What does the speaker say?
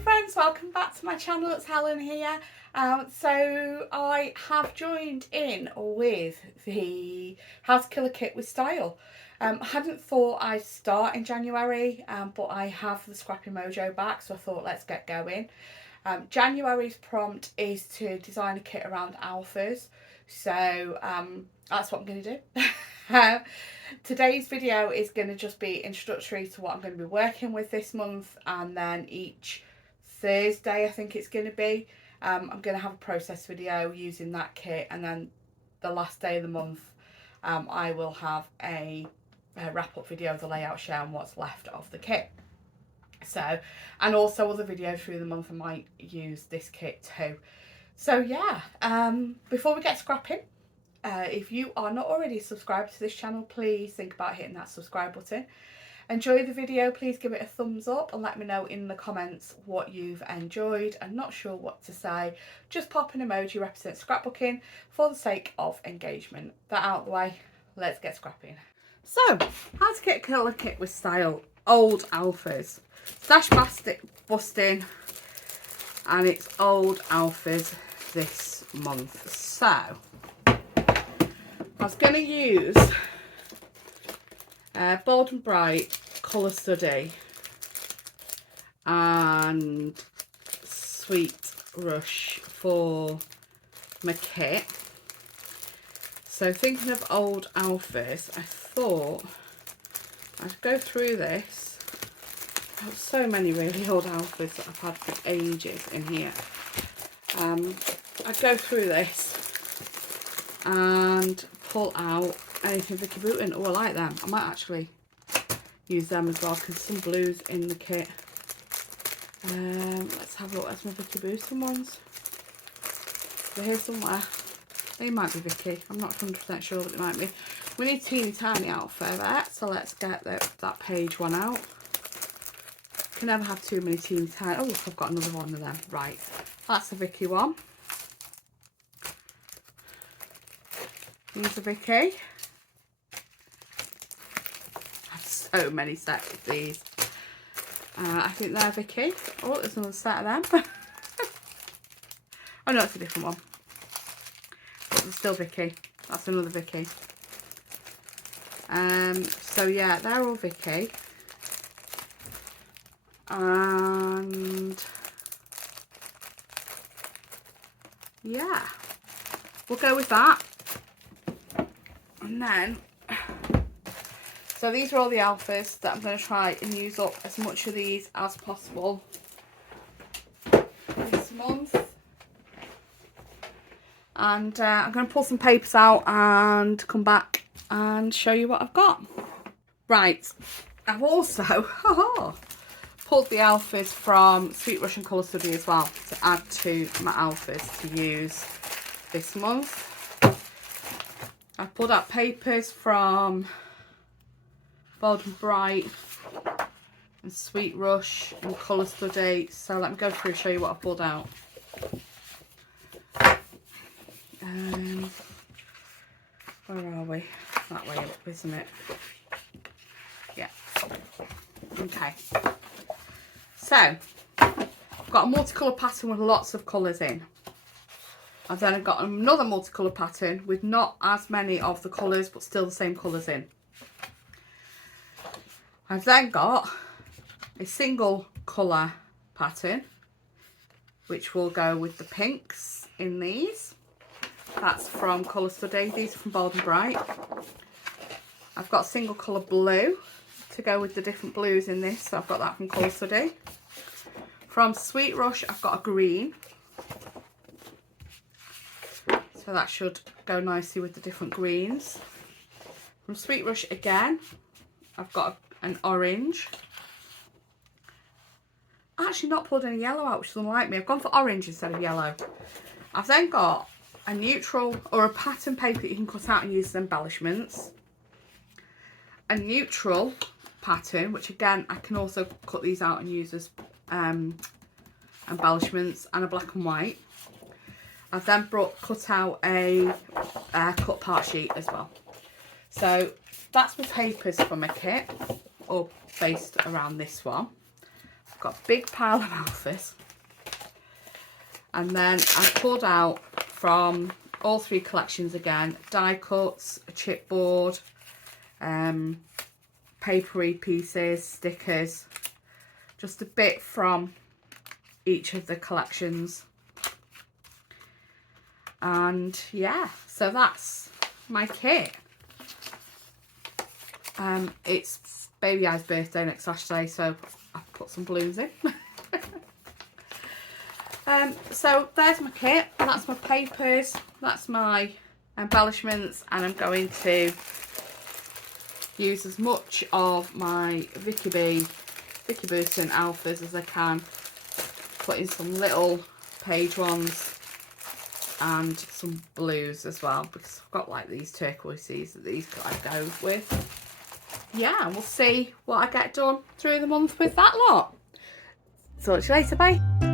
Hi friends, welcome back to my channel. It's Helen here. So I have joined in with the How to Kill a Kit with Style. I hadn't thought I'd start in January, but I have the Scrappy Mojo back, so I thought let's get going. January's prompt is to design a kit around alphas, so that's what I'm going to do. Today's video is going to just be introductory to what I'm going to be working with this month, and then each Thursday I think it's going to be I'm going to have a process video using that kit, and then the last day of the month I will have a wrap up video of the layout showing what's left of the kit. So, and also other videos through the month I might use this kit too. So yeah, before we get scrapping, if you are not already subscribed to this channel, please think about hitting that subscribe button. Enjoy the video, please give it a thumbs up and let me know in the comments what you've enjoyed. I'm not sure what to say, just pop an emoji represent scrapbooking for the sake of engagement. That out of the way, let's get scrapping. So, how to kill a kit with style, old alphas, stash busting, and it's old alphas this month. So I was going to use Bold and Bright Colour Study and Sweet Rush for my kit. So thinking of old alphas, I thought I'd go through this. I have so many really old alphas that I've had for ages in here. I'd go through this and pull out anything Vicky Booten. Oh, I like them. I might actually use them as well because some blues in the kit. Let's have a look. That's my Vicky Booten ones. They're here somewhere. They might be Vicky. I'm not 100% sure, but it might be. We need teeny tiny alphabet, so let's get that page one out. Can never have too many teeny tiny. Oh, look, I've got another one of them. Right, that's a Vicky one. Here's a Vicky. I have so many sets of these. I think they're Vicky. Oh, there's another set of them. Oh no, it's a different one. But it's still Vicky. That's another Vicky. So yeah, they're all Vicky. And yeah, we'll go with that. And then, so these are all the alphas that I'm going to try and use up as much of these as possible this month. And I'm going to pull some papers out and come back and show you what I've got. Right, I've also pulled the alphas from Sweet Rush and Colour Study as well to add to my alphas to use this month. I've pulled out papers from Bold and Bright and Sweet Rush and Colour Study. So let me go through and show you what I've pulled out. Where are we? That way up, isn't it? Yeah. Okay. So, I've got a multicolour pattern with lots of colours in. And then I've got another multicolour pattern with not as many of the colours, but still the same colours in. I've then got a single colour pattern, which will go with the pinks in these. That's from Colour Study. These are from Bold and Bright. I've got single colour blue to go with the different blues in this. So I've got that from Colour Study. From Sweet Rush, I've got a green. So that should go nicely with the different greens. From Sweet Rush again, I've got an orange. Actually not pulled any yellow out, which is unlike me. I've gone for orange instead of yellow. I've then got a neutral or a pattern paper that you can cut out and use as embellishments. A neutral pattern, which again, I can also cut these out and use as embellishments, and a black and white. I've then cut out a cut part sheet as well. So that's my papers for my kit, all based around this one. got a big pile of alphas. And then I pulled out from all 3 collections again, die cuts, a chipboard, papery pieces, stickers, just a bit from each of the collections. And yeah, so that's my kit. It's Baby I's birthday next Saturday, so I've put some balloons in. So there's my kit, that's my papers, that's my embellishments, and I'm going to use as much of my Vicky Burton alphas as I can, put in some little page ones and some blues as well, because I've got like these turquoises that these guys go with. Yeah, we'll see what I get done through the month with that lot. Talk to you later, bye.